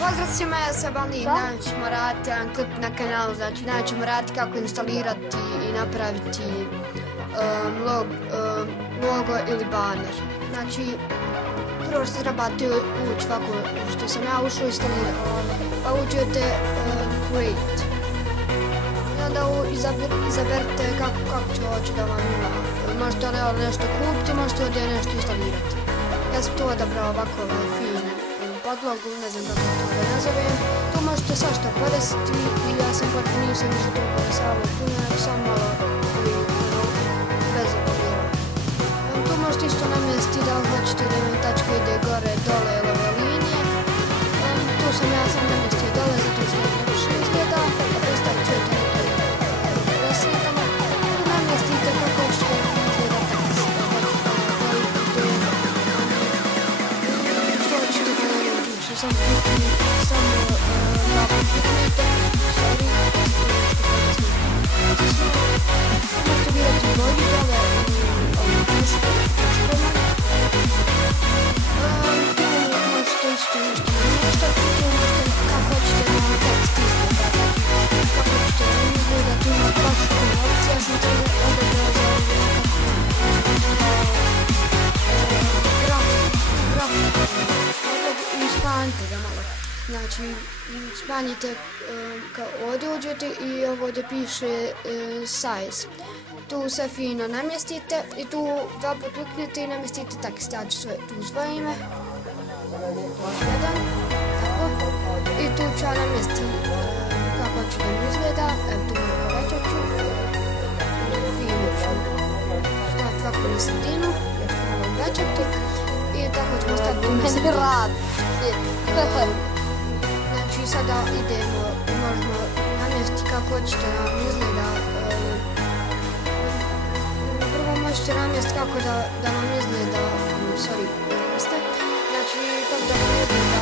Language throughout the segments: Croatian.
Pozdrav svima, ja sam Ali, danas ćemo raditi jedan klip na kanalu, znači danas ćemo raditi kako instalirati i napraviti logo ili banner. Znači, prvo što trebate ući ovako što sam ja ušao instalirati, pa uđete create. I onda izaberite kako će hoće da vam ima. Možete nešto kupiti, možete ovdje nešto instalirati. Ja sam to odabrao ovako fine podlogu, ne znam kako to da nazovem. Tu možete svašta podesiti i ja sam nisam za to podesavao puno, sam malo bez obavljava. Tu možete isto namjestiti da hoćete da vam tačka ide gore, dole ili ove linije. Tu sam ja sam namjestio dole zato što je više izgleda, a predstavit ću to preslikama. Tu namjestite kako ćete izgleda tekst. Samo da kliknete, sorry, možete birati boju dole ovom tuškom. Tu možete isto nešto namještati, tu možete kako ćete na tekst izgleda, kako ćete izgleda, tu ima baš puno opcija, ja sam to odabrao za ovu smanjite ga malo. Znači, smanjite ovdje uđete i ovdje piše size. Tu se fino namjestite i tu dva put kliknete i namjestite tekst. Ja ću tu svoje ime. I tu ću ja namjestiti kako ću da mi izgleda. Evo tu malo povećat ću. Fino ću staviti ovako na sredinu. Još ću malo uvećati. I tako ćemo staviti tu na sredinu. Znači sada idemo, možemo namjestiti kako hoćete da vam izgleda. Prvo možete namjestiti kako da vam izgleda, sorry, znači kako da vam izgleda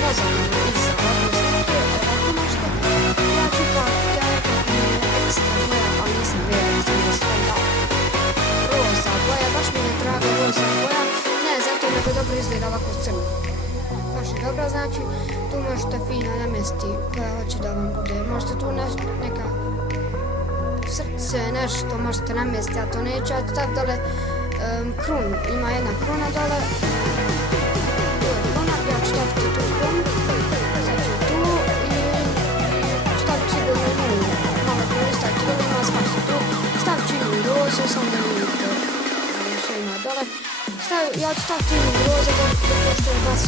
pozadina iza ovako možete. Ja ću ja nekako mi je ekstra boja, ali nisam vjerujem da sve da roza boja, baš mi je draga roza boja. Ne, zato nego dobro izgleda ovako crno. Baš je dobro, znači tu možete fino namjestiti koja hoće da vam bude. Možete tu neka srce, nešto možete namjestiti, a to neću. Ja ću staviti dole krunu, ima jedna kruna dole. Tu je kruna, ja ću staviti tu krunu. Sad ću tu i stavit ću sigurno i nulu. Malo stavit ću dole, ima svašta tu. Stavit ću i rozu, samo da vidite što ima dole. Ja ću staviti u roza zato što je baš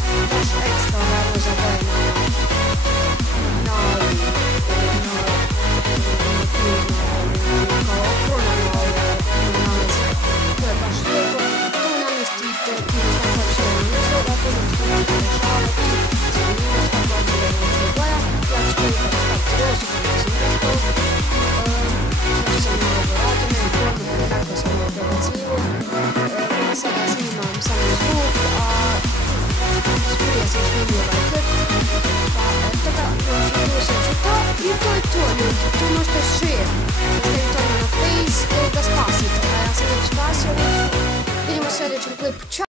ekstra ova roza boja na kao kruna na nalaze. To je baš lijepo. Tu namjestite kako će da vam izgleda, tu možete rešavati, zanimati kako će da vam izgleda boja. Ja ću tu ipak staviti rozu kako sam rekao. Znači sam malo vratio, nema pojma kako sam ovo prebacivo. Sada snimam samo zvuk, a prije sam snimio ovaj klip, pa eto ga, tu sam čuto i to je to ljudi, tu možete share, staviti to na face ili da spasite, a ja sam već spasio, vidimo u sljedećem klipu, čao!